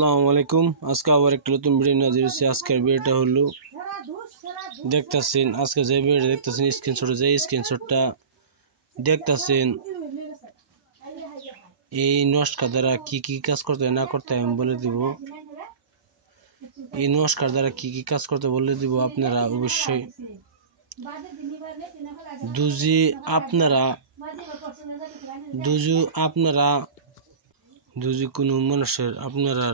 আসসালামু আলাইকুম। আজকে আবার একটা নতুন ভিডিও নিয়ে হাজির হয়েছি। আজকের ভিডিওটা হলো দেখতেছেন, আজকে যে ভিডিওটা দেখতেছেন স্ক্রিনশটটা দেখতেছেন, এই নস্কার দ্বারা কি কি কাজ করতে না করতে আমি বলে দিব। এই নস্কার দ্বারা কি কি কাজ করতে বলে দিব। আপনারা অবশ্যই যদি কোনো মানুষের আপনারা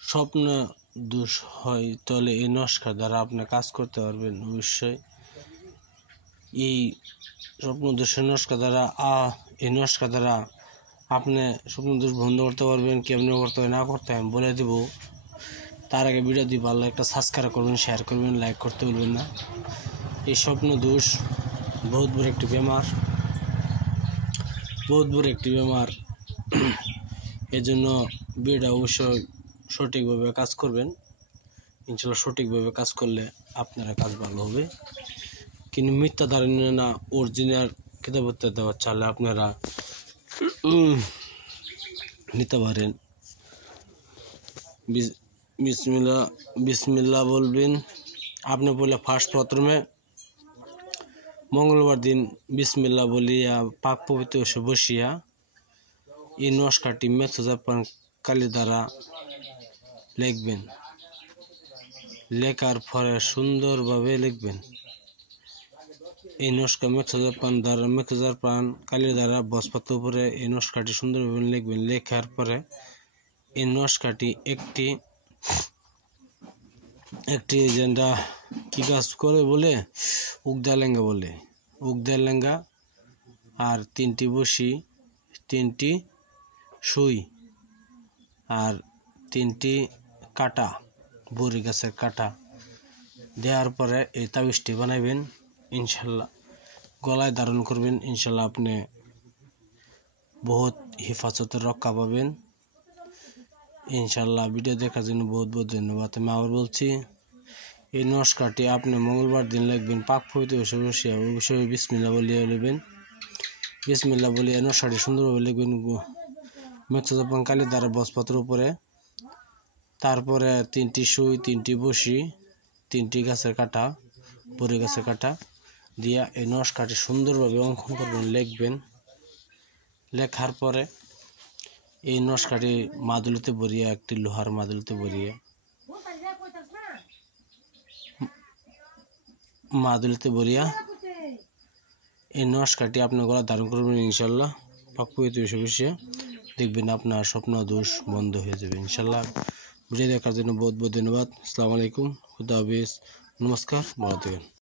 স্বপ্ন দোষ হয় তাহলে এই নস্কার দ্বারা আপনি কাজ করতে পারবেন। অবশ্যই এই স্বপ্ন দোষের নস্কার দ্বারা আপনি স্বপ্ন দোষ বন্ধ করতে পারবেন। কেমন করতে হবে না করতে আমি বলে দেব। তার আগে ভিডিও দিয়ে ভালো একটা সাবস্ক্রাইব করবেন, শেয়ার করবেন, লাইক করতে ভুলবেন না। এই স্বপ্ন দোষ বহুত বড় একটি বেমার, এজন্য ভিডিওটা অবশ্যই সঠিকভাবে কাজ করবেন। ইনশাল্লাহ সঠিকভাবে কাজ করলে আপনারা কাজ ভালো হবে। কিন্তু মিথ্যা ধারণা না, অরিজিনাল কিতাবত্তা দেওয়া চালে আপনারা নিতে পারেন। বিসমিল্লাহ বলবেন। আপনি বলে ফার্স্ট প্রথমে মঙ্গলবার দিন বিসমিল্লাহ বলিয়া পাক পবিত্র বসিয়া এই নস্কারটি মেথোজাপান কালি দ্বারা লিখবেন। লেখার পরে সুন্দরভাবে লিখবেন। এই নস্কা মেথোজাপান কালি দ্বারা বসপাতের উপরে এই নস্কাটি সুন্দরভাবে লিখবেন। লেখার পরে এই নস্কাটি একটি যেটা কি কাজ করে বলে উগদালেঙ্গা আর 3টি বসি, 3টি সুই আর 3টি কাটা, বড়ি গাছের কাটা দেওয়ার পরে এই তাবিজটি বানাইবেন। ইনশাল্লাহ গলায় ধারণ করবেন। ইনশাল্লাহ আপনি বহুত হেফাজতের রক্ষা পাবেন। ইনশাল্লাহ ভিডিও দেখার জন্য বহুত বহুত ধন্যবাদ। আমি আবার বলছি, এই নস্কারটি আপনি মঙ্গলবার দিন লিখবেন। পাক পবিত্র অবশ্যই বিসমিল্লাহ বলিয়া লিখবেন। বিসমিল্লাহ বলিয়া নস্কারটি সুন্দরভাবে লিখবেন মেথোজাপান কালি দ্বারা বসপাতের উপরে। তারপরে 3টি সুই, 3টি বসি, 3টি গাছের কাটা, বড়ি গাছের কাটা দিয়া এই নস্কারটি সুন্দরভাবে অঙ্কন করবেন, লিখবেন। লেখার পরে এই নস্কারটি মাদুলিতে ভরিয়ে, একটি লোহার মাদুলিতে ভরিয়ে এই নস্কারটি আপনার গলা ধারণ করবেন। ইনশাল্লাহ পাক পবিত্র বসে দেখবেন আপনার স্বপ্ন দোষ বন্ধ হয়ে যাবে। ইনশাল্লাহ ভিডিও দেখার জন্য বহুত বহুত ধন্যবাদ। আসসালামু আলাইকুম, খুদা হাফেজ, নমস্কার, ভালো থাকবেন।